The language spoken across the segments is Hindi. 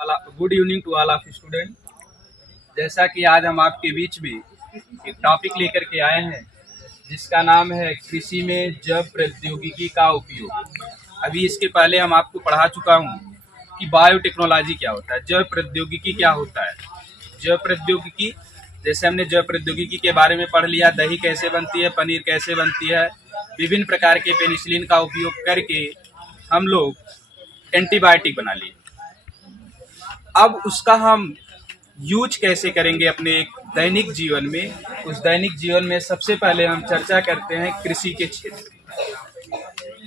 Good evening to all of student. जैसा कि आज हम आपके बीच में एक टॉपिक लेकर के आए हैं जिसका नाम है कृषि में जैव प्रौद्योगिकी का उपयोग। अभी इसके पहले हम आपको पढ़ा चुका हूँ कि बायोटेक्नोलॉजी क्या होता है, जैव प्रौद्योगिकी क्या होता है। जैव प्रौद्योगिकी, जैसे हमने जैव प्रौद्योगिकी के बारे में पढ़ लिया, दही कैसे बनती है, पनीर कैसे बनती है, विभिन्न प्रकार के पेनिसिलिन का उपयोग करके हम लोग एंटीबायोटिक बना लिए। अब उसका हम यूज कैसे करेंगे अपने एक दैनिक जीवन में। उस दैनिक जीवन में सबसे पहले हम चर्चा करते हैं कृषि के क्षेत्र।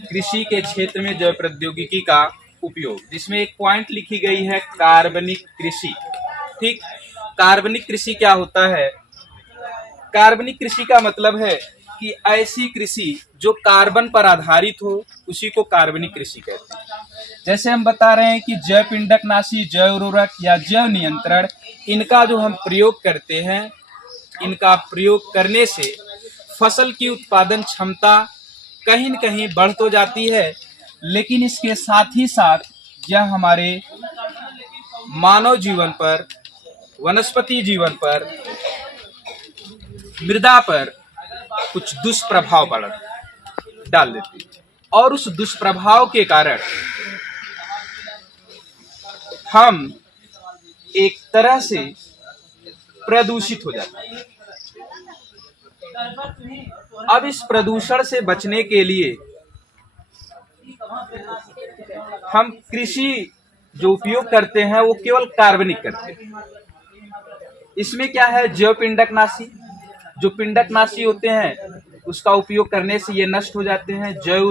कृषि के क्षेत्र में जैव प्रौद्योगिकी का उपयोग, जिसमें एक पॉइंट लिखी गई है कार्बनिक कृषि। ठीक, कार्बनिक कृषि क्या होता है? कार्बनिक कृषि का मतलब है कि ऐसी कृषि जो कार्बन पर आधारित हो, उसी को कार्बनिक कृषि कहते हैं। जैसे हम बता रहे हैं कि जैव पिंडकनाशी, जैव उर्वरक या जैव नियंत्रण, इनका जो हम प्रयोग करते हैं, इनका प्रयोग करने से फसल की उत्पादन क्षमता कहीं न कहीं बढ़ तो जाती है, लेकिन इसके साथ ही साथ यह हमारे मानव जीवन पर, वनस्पति जीवन पर, मृदा पर कुछ दुष्प्रभाव डाल देती है। और उस दुष्प्रभाव के कारण हम एक तरह से प्रदूषित हो जाते हैं। अब इस प्रदूषण से बचने के लिए हम कृषि जो उपयोग करते हैं वो केवल कार्बनिक करते हैं। इसमें क्या है, जैव पिंडकनाशी, जो पिंडकनाशी होते हैं उसका उपयोग करने से ये नष्ट हो जाते हैं। जैव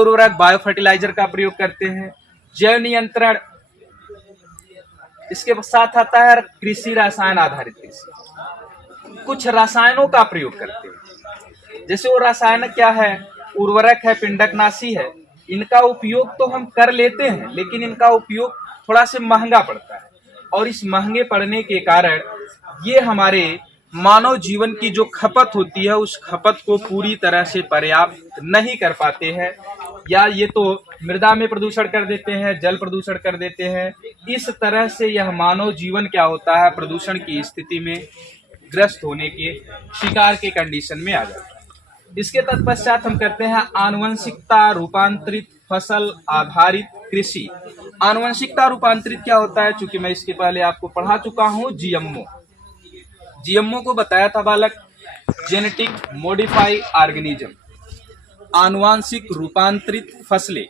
उर्वरक बायो फर्टिलाइजर का प्रयोग करते हैं। जैव नियंत्रण, इसके साथ आता है कृषि रसायन आधारित कृषि। कुछ रसायनों का प्रयोग करते हैं, जैसे वो रसायन क्या है, उर्वरक है, पिंडकनाशी है। इनका उपयोग तो हम कर लेते हैं, लेकिन इनका उपयोग थोड़ा से महंगा पड़ता है, और इस महंगे पड़ने के कारण ये हमारे मानव जीवन की जो खपत होती है उस खपत को पूरी तरह से पर्याप्त नहीं कर पाते हैं, या ये तो मृदा में प्रदूषण कर देते हैं, जल प्रदूषण कर देते हैं। इस तरह से यह मानव जीवन क्या होता है, प्रदूषण की स्थिति में ग्रस्त होने के शिकार के कंडीशन में आ जाता है। इसके तत्पश्चात हम करते हैं आनुवंशिकता रूपांतरित फसल आधारित कृषि। आनुवंशिकता रूपांतरित क्या होता है? चूंकि मैं इसके पहले आपको पढ़ा चुका हूं, जीएमओ को बताया था बालक, जेनेटिक मॉडिफाई ऑर्गेनिज्म। आनुवांशिक रूपांतरित फसलें,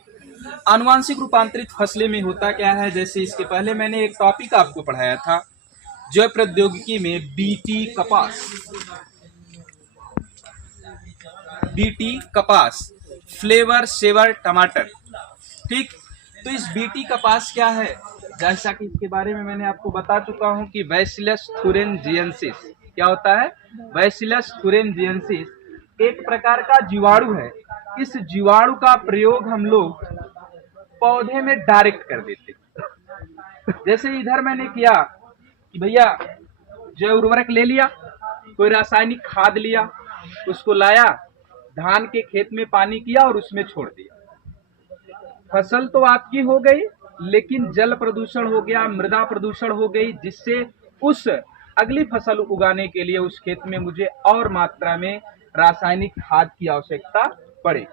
आनुवांशिक रूपांतरित फसलें में होता क्या है, जैसे इसके पहले मैंने एक टॉपिक आपको पढ़ाया था जैव प्रौद्योगिकी में, बीटी कपास, फ्लेवर सेवर टमाटर। ठीक, तो इस बीटी कपास क्या है, जैसा कि इसके बारे में मैंने आपको बता चुका हूं कि बैसिलस thuringiensis क्या होता है। बैसिलस thuringiensis एक प्रकार का जीवाणु है। इस जीवाणु का प्रयोग हम लोग पौधे में डायरेक्ट कर देते हैं। जैसे इधर मैंने किया कि भैया जैव उर्वरक ले लिया, कोई रासायनिक खाद लिया, उसको लाया, धान के खेत में पानी किया और उसमें छोड़ दिया। फसल तो आपकी हो गई, लेकिन जल प्रदूषण हो गया, मृदा प्रदूषण हो गई, जिससे उस अगली फसल उगाने के लिए उस खेत में मुझे और मात्रा में रासायनिक खाद की आवश्यकता पड़ेगी।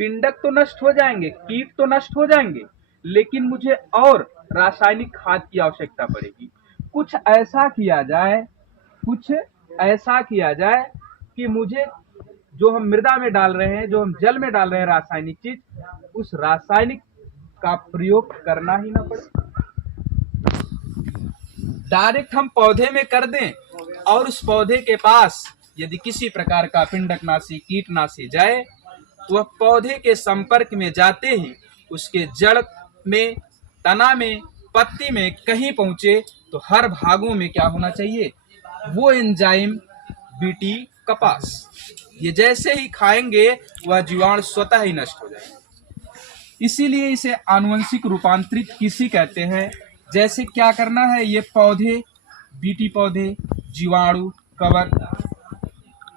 पिंडक तो नष्ट हो जाएंगे, कीट तो नष्ट हो जाएंगे, लेकिन मुझे और रासायनिक खाद की आवश्यकता पड़ेगी। कुछ ऐसा किया जाए कि मुझे जो हम मृदा में डाल रहे हैं, जो हम जल में डाल रहे हैं रासायनिक चीज, उस रासायनिक का प्रयोग करना ही ना पड़े, डायरेक्ट हम पौधे में कर दें, और उस पौधे के पास यदि किसी प्रकार का पिंडकनाशी, कीटनाशी जाए, तो वह पौधे के संपर्क में जाते ही उसके जड़ में, तना में, पत्ती में कहीं पहुंचे तो हर भागों में क्या होना चाहिए, वो एंजाइम बीटी कपास, ये जैसे ही खाएंगे वह जीवाणु स्वतः ही नष्ट हो जाएगा। इसीलिए इसे आनुवंशिक रूपांतरित कृषि कहते हैं। जैसे क्या करना है, ये पौधे, बीटी पौधे, जीवाणु, कवक,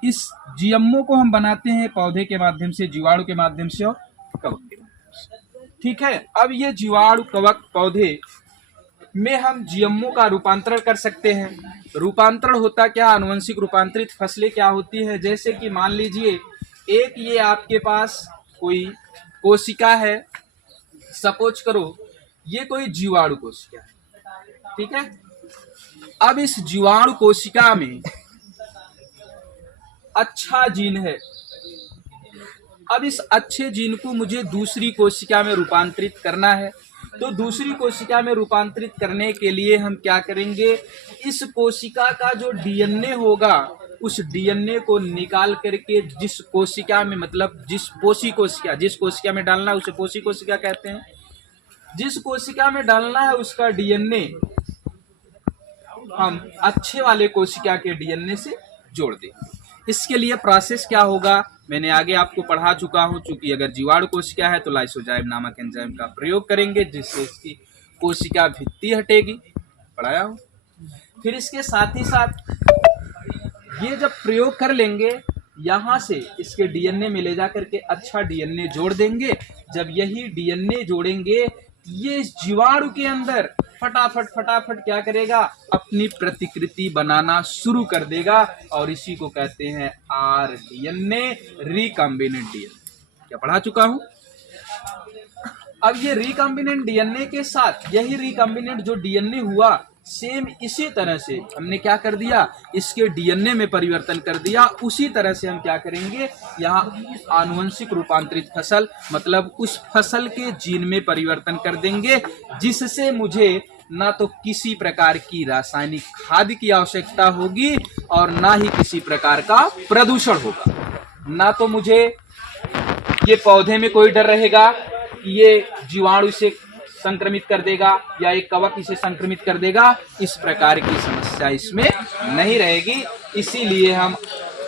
इस जीएमओ को हम बनाते हैं पौधे के माध्यम से, जीवाणु के माध्यम से और कवक के माध्यम से। ठीक है। अब ये जीवाणु कवक पौधे में हम जीएमओ का रूपांतरण कर सकते हैं। रूपांतरण होता क्या, आनुवंशिक रूपांतरित फसलें क्या होती है, जैसे कि मान लीजिए एक ये आपके पास कोई कोशिका है, सपोज करो ये कोई जीवाणु कोशिका है, ठीक है। अब इस जीवाणु कोशिका में अच्छा जीन है। अब इस अच्छे जीन को मुझे दूसरी कोशिका में रूपांतरित करना है। तो दूसरी कोशिका में रूपांतरित करने के लिए हम क्या करेंगे, इस कोशिका का जो डीएनए होगा उस डीएनए को निकाल करके जिस कोशिका में, मतलब जिस कोशिका में डालना है उसे पोषी कोशिका कहते हैं। जिस कोशिका में डालना है उसका डीएनए हम अच्छे वाले कोशिका के डीएनए से जोड़ देंगे। इसके लिए प्रोसेस क्या होगा मैंने आगे आपको पढ़ा चुका हूं। चूंकि अगर जीवाणु कोशिका है तो लाइसोजाइम नामक एंजाइम का प्रयोग करेंगे जिससे इसकी कोशिका भित्ति हटेगी, पढ़ाया हूं। फिर इसके साथ ही साथ ये जब प्रयोग कर लेंगे, यहां से इसके डीएनए में ले जाकर के अच्छा डीएनए जोड़ देंगे। जब यही डीएनए जोड़ेंगे, ये इस जीवाणु के अंदर फटाफट क्या करेगा, अपनी प्रतिकृति बनाना शुरू कर देगा और इसी को कहते हैं आरडीएनए, रिकॉम्बिनेंट डीएनए। क्या पढ़ा चुका हूं। अब ये रिकॉम्बिनेंट डीएनए के साथ यही रिकॉम्बिनेंट जो डीएनए हुआ, सेम इसी तरह से हमने क्या कर दिया, इसके डीएनए में परिवर्तन कर दिया। उसी तरह से हम क्या करेंगे, यहाँ आनुवंशिक रूपांतरित फसल, मतलब उस फसल के जीन में परिवर्तन कर देंगे, जिससे मुझे ना तो किसी प्रकार की रासायनिक खाद की आवश्यकता होगी और ना ही किसी प्रकार का प्रदूषण होगा। ना तो मुझे ये पौधे में कोई डर रहेगा कि ये जीवाणु से संक्रमित कर देगा या एक कवक इसे संक्रमित कर देगा, इस प्रकार की समस्या इसमें नहीं रहेगी। इसीलिए हम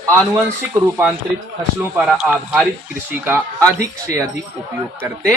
आनुवंशिक रूपांतरित फसलों पर आधारित कृषि का अधिक से अधिक उपयोग करते